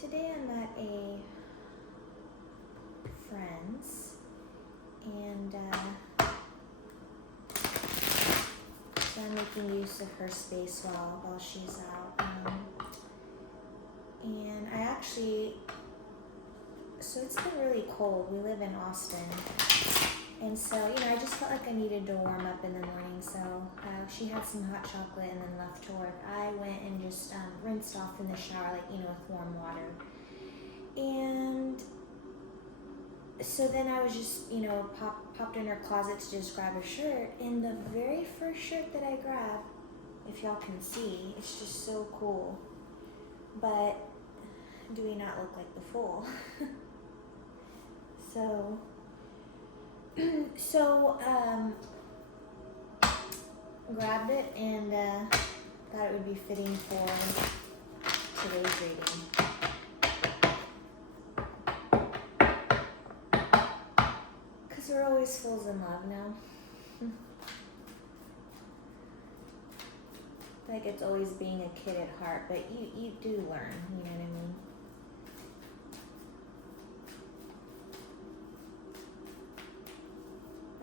Today I'm at a friend's, and so I'm making use of her space while she's out. And I actually, so it's been really cold. We live in Austin, and so I just felt like I needed to warm up in the morning. So she had some hot chocolate and then left to work. I went and just rinsed off in the shower, with warm water. And so then I was just, popped in her closet to just grab a shirt. And the very first shirt that I grabbed, if y'all can see, it's just so cool. But do we not look like the fool? So grabbed it and thought it would be fitting for today's reading. Because we're always fools in love now. Like it's always being a kid at heart, but you do learn, you know what I mean?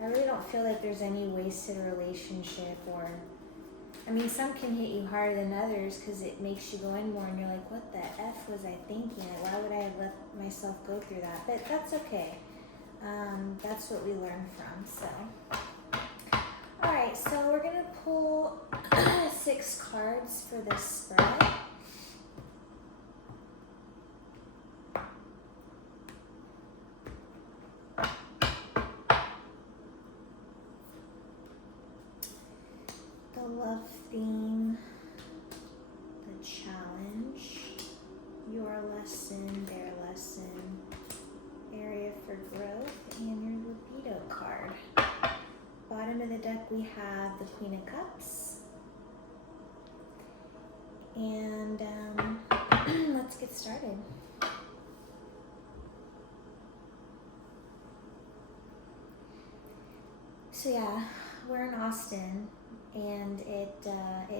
I really don't feel like there's any wasted relationship, or, some can hit you harder than others because it makes you go in more and you're like, what the F was I thinking? Why would I have let myself go through that? But that's okay. That's what we learn from, so. All right, so we're gonna pull 6 cards for this spread. The love theme, the challenge, your lesson, their lesson, area for growth, and your libido card. Bottom of the deck we have the Queen of Cups. And let's get started. So yeah, we're in Austin, and it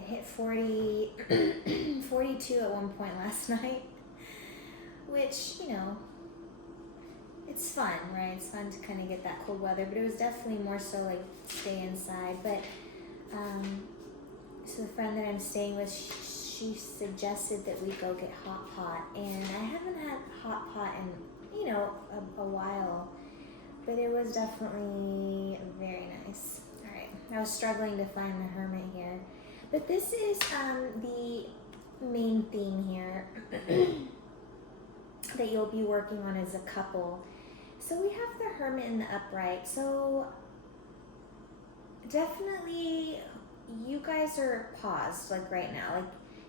hit 42 at one point last night, which, it's fun, right? It's fun to kind of get that cold weather, but it was definitely more so like stay inside. But so the friend that I'm staying with, she suggested that we go get hot pot, and I haven't had hot pot in a while, but it was definitely very nice. All right, I was struggling to find the Hermit here, but this is the main theme here that you'll be working on as a couple. So we have the Hermit in the upright. So definitely you guys are paused right now.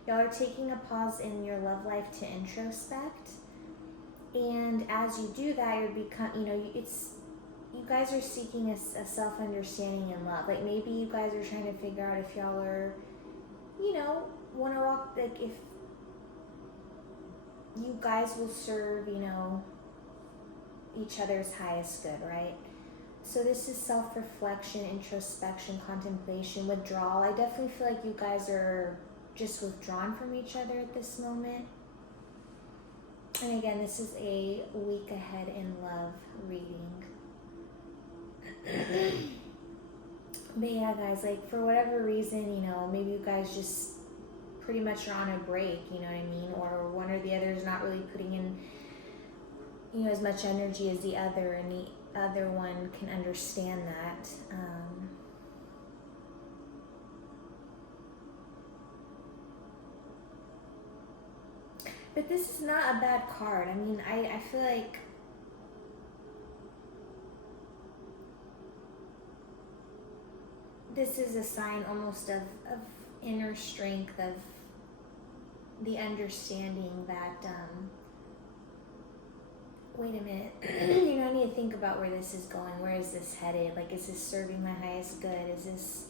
Y'all are taking a pause in your love life to introspect. And as you do that, you guys are seeking a self-understanding and love. Maybe you guys are trying to figure out if y'all are, want to walk, if you guys will serve, each other's highest good, right? So this is self-reflection, introspection, contemplation, withdrawal. I definitely feel like you guys are just withdrawn from each other at this moment. And again, this is a week ahead in love reading. But yeah, guys, for whatever reason, maybe you guys just pretty much are on a break, you know what I mean? Or one or the other is not really putting in, as much energy as the other, and the other one can understand that. But this is not a bad card. I feel like this is a sign almost of inner strength, of the understanding that, wait a minute, I need to think about where this is going. Where is this headed? Is this serving my highest good? Is this,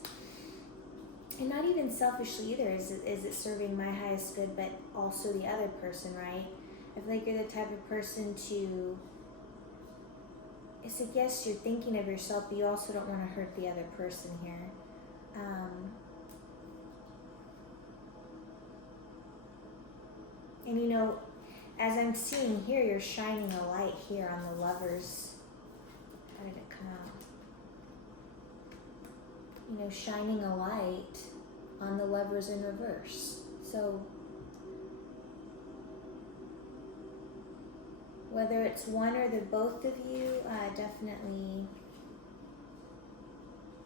and not even selfishly either, is it serving my highest good, but also the other person, right? I feel like you're the type of person to, it's like, yes, you're thinking of yourself, but you also don't want to hurt the other person here. And as I'm seeing here, you're shining a light here on the Lovers. How did it come out? You know, shining a light on the Lovers in reverse. So whether it's one or the both of you, definitely.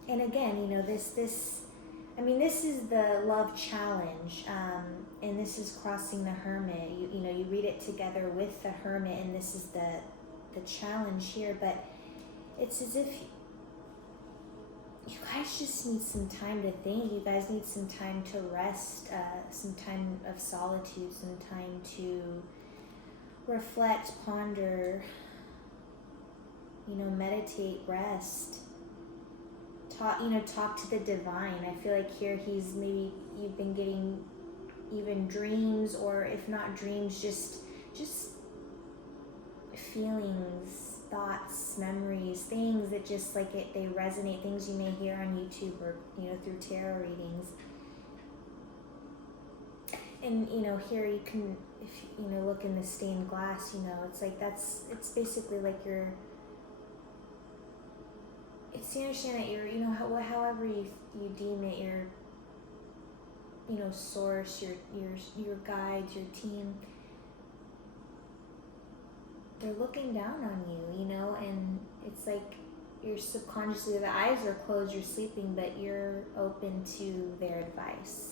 And again, you know, this is the love challenge, and this is crossing the Hermit. You know, you read it together with the Hermit, and this is the challenge here. But it's as if you guys just need some time to think. You guys need some time to rest, some time of solitude, some time to reflect, ponder, you know, meditate, rest. Talk to the divine. I feel like here you've been getting even dreams, or if not dreams, just feelings, thoughts, memories, things that just like they resonate, things you may hear on YouTube or, you know, through tarot readings. And, you know, here you can, if you know, look in the stained glass, you know, it's like it's basically like it's to understand that you're, you know, however you deem it, your, you know, source, your guides, your team, they're looking down on you, you know, and it's like you're subconsciously, the eyes are closed, you're sleeping, but you're open to their advice.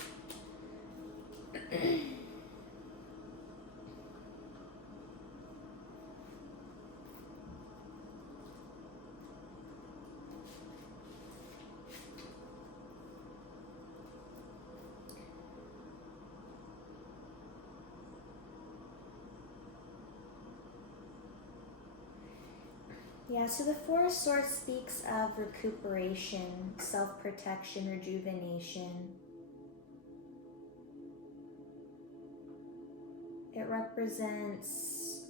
Yeah, so the Four of Swords speaks of recuperation, self-protection, rejuvenation. It represents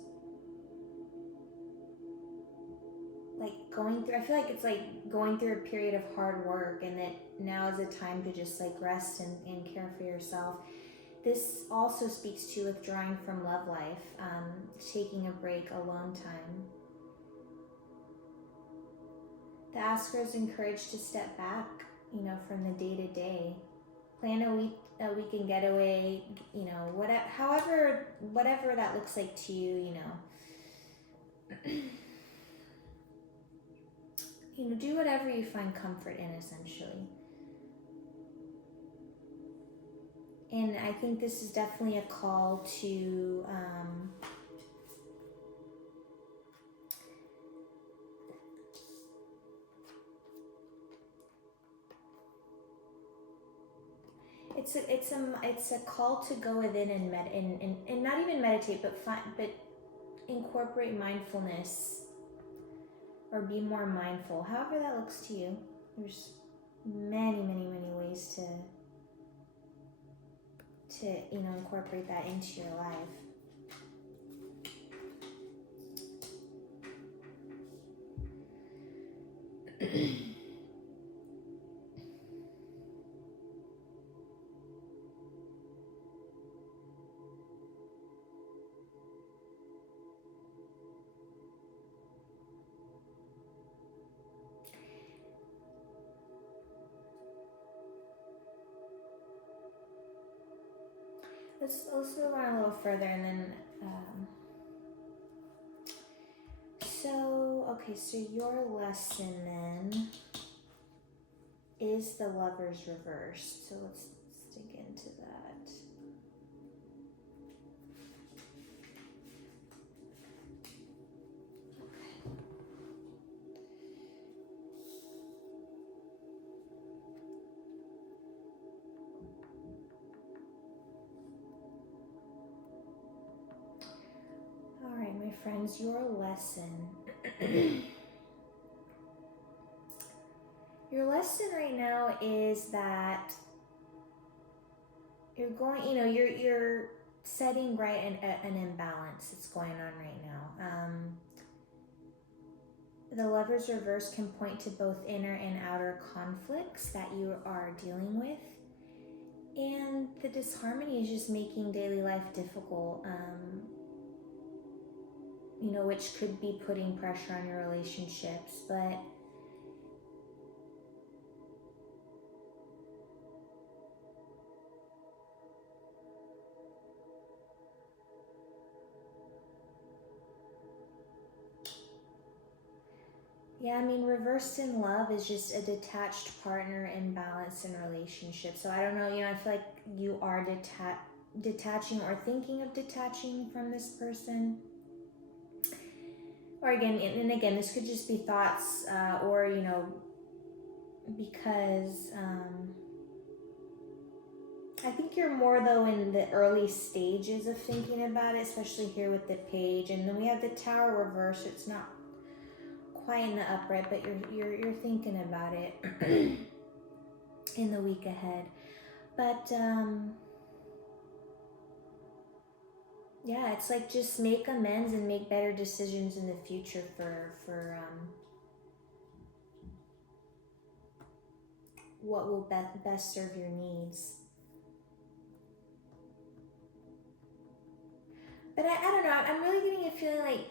like I feel like it's like going through a period of hard work, and that now is a time to just like rest and care for yourself. This also speaks to withdrawing from love life, taking a break, alone time. The Asker is encouraged to step back, you know, from the day to day. Plan a weekend getaway, you know, whatever that looks like to you, you know. You know, do whatever you find comfort in, essentially. And I think this is definitely a call to it's a call to go within and not even meditate, but incorporate mindfulness, or be more mindful. However that looks to you. There's many ways to you know, incorporate that into your life. Let's move on a little further, and then so your lesson then is the Lovers reversed. So let's dig into that. All right, my friends, your lesson. Your lesson right now is that you're going, you know, you're setting right an imbalance that's going on right now. The Lovers reverse can point to both inner and outer conflicts that you are dealing with. And the disharmony is just making daily life difficult. which could be putting pressure on your relationships. But yeah, I mean, reversed in love is just a detached partner imbalance in relationship. So I don't know, I feel like you are detaching or thinking of detaching from this person. Or again, and again, this could just be thoughts, or, because I think you're more though in the early stages of thinking about it, especially here with the page. And then we have the Tower reverse. It's not quite in the upright, but you're thinking about it in the week ahead. But yeah, it's like just make amends and make better decisions in the future for what will best serve your needs. But I don't know, I'm really getting a feeling like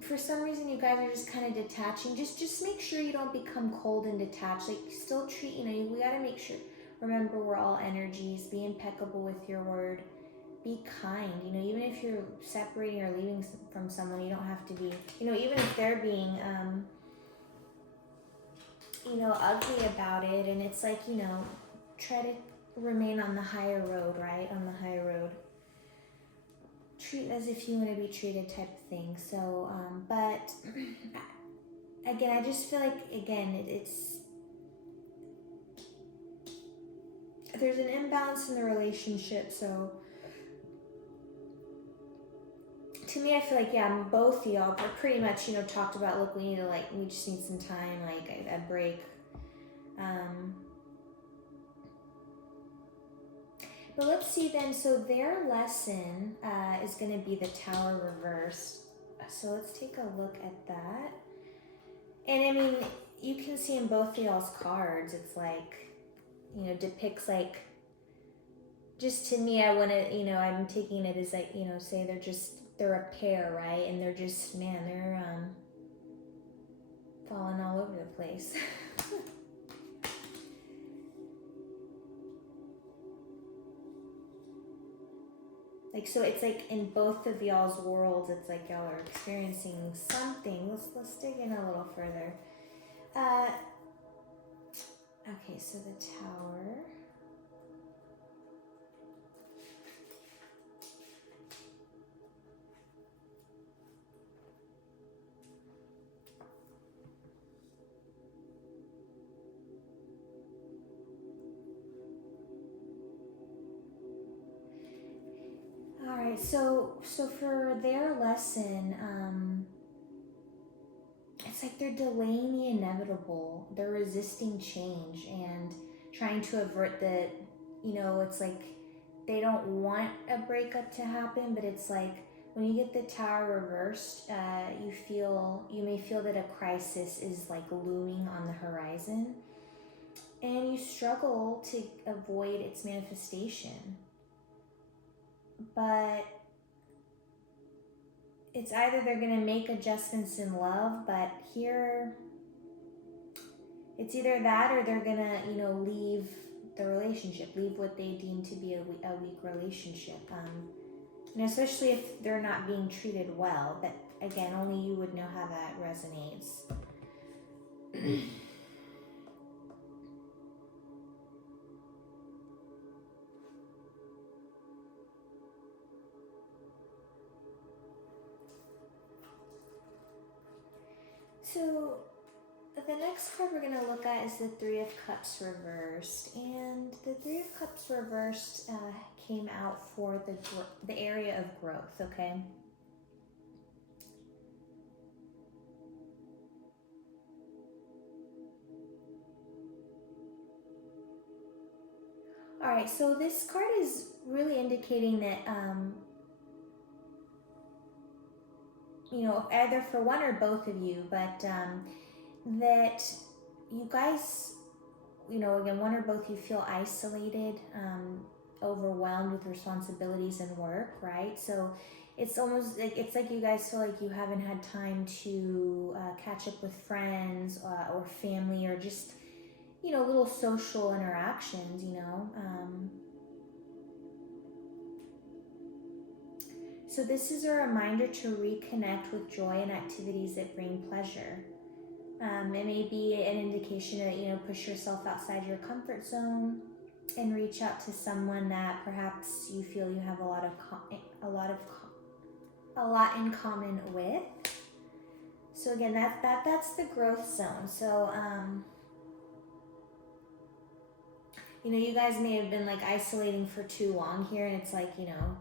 for some reason you guys are just kind of detaching. Just make sure you don't become cold and detached. Like still treat, we gotta make sure, remember we're all energies. Be impeccable with your word. Be kind, even if you're separating or leaving from someone, you don't have to be, even if they're being, ugly about it. And it's like, try to remain on the higher road, right? On the high road. Treat as if you want to be treated type of thing. So, but again, I just feel like, again, it's, there's an imbalance in the relationship. So to me, I feel like, yeah, both of y'all are pretty much, talked about, look, we just need some time, like a break. But let's see then, so their lesson is going to be the Tower reversed. So let's take a look at that. And I mean, you can see in both of y'all's cards, it's like, depicts like, just to me, I want to, I'm taking it as like, say they're a pair, right? And they're just, man, they're falling all over the place. Like, so it's like in both of y'all's worlds, it's like y'all are experiencing something. Let's dig in a little further. Okay, so the Tower. All right, so for their lesson, it's like they're delaying the inevitable. They're resisting change and trying to avert the, it's like they don't want a breakup to happen, but it's like when you get the Tower reversed, you may feel that a crisis is like looming on the horizon, and you struggle to avoid its manifestation. But it's either they're going to make adjustments in love, but here it's either that or they're going to, leave the relationship, leave what they deem to be a weak relationship. Especially if they're not being treated well. But again, only you would know how that resonates. So the next card we're going to look at is the Three of Cups reversed. And the Three of Cups reversed came out for the area of growth, okay? All right, so this card is really indicating that, either for one or both of you, but that you guys, again, one or both you feel isolated, overwhelmed with responsibilities and work, right? So it's almost like it's like you guys feel like you haven't had time to catch up with friends or family, or just, you know, little social interactions, you know. So this is a reminder to reconnect with joy and activities that bring pleasure. It may be an indication that, you know, push yourself outside your comfort zone and reach out to someone that perhaps you feel you have a lot in common with. So again, that's the growth zone. So you know, you guys may have been like isolating for too long here, and it's like, you know,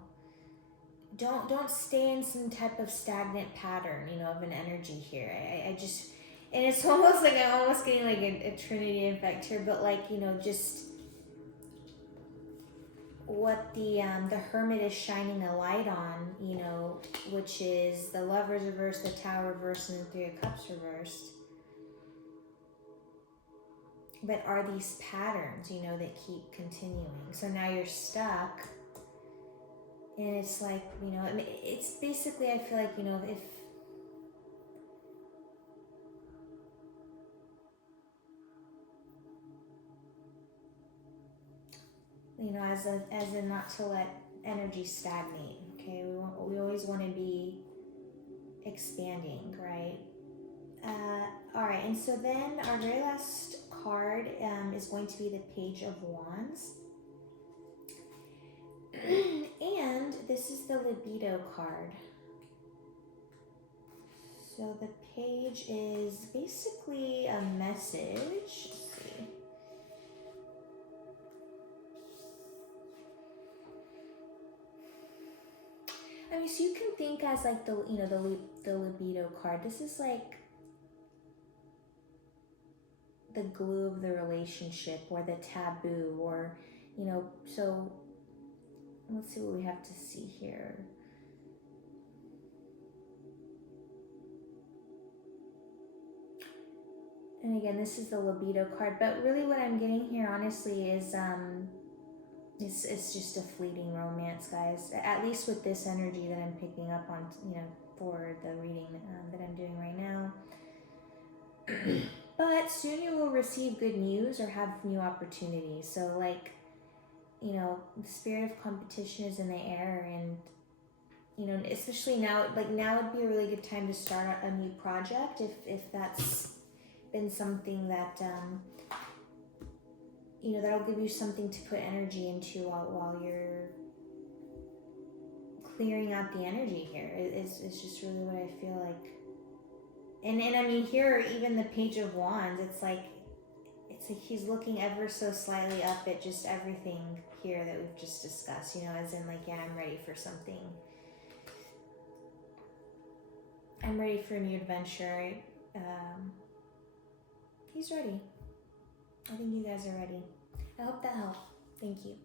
don't stay in some type of stagnant pattern, you know, of an energy here. I just, and it's almost like I'm almost getting like a Trinity effect here, but like, you know, just what the Hermit is shining a light on, you know, which is the Lovers reversed, the Tower reversed, and the Three of Cups reversed. But are these patterns, you know, that keep continuing? So now you're stuck, and it's like, you know, I mean, it's basically, I feel like, you know, if you know, as in not to let energy stagnate. Okay, we always want to be expanding, right? All right, and so then our very last card is going to be the Page of Wands. And this is the libido card. So the page is basically a message. Let's see. I mean, so you can think as like the, you know, the libido card. This is like the glue of the relationship, or the taboo, or, you know, so let's see what we have to see here. And again, this is the libido card, but really what I'm getting here, honestly, is it's just a fleeting romance, guys. At least with this energy that I'm picking up on, you know, for the reading that I'm doing right now. But soon you will receive good news or have new opportunities. So like, you know, the spirit of competition is in the air, and, you know, especially now, like now would be a really good time to start a new project if that's been something that you know, that'll give you something to put energy into while you're clearing out the energy here. It's just really what I feel like. And I mean, here, even the Page of Wands, it's like he's looking ever so slightly up at just everything here that we've just discussed, you know, as in like, yeah, I'm ready for something. I'm ready for a new adventure. He's ready. I think you guys are ready. I hope that helped. Thank you.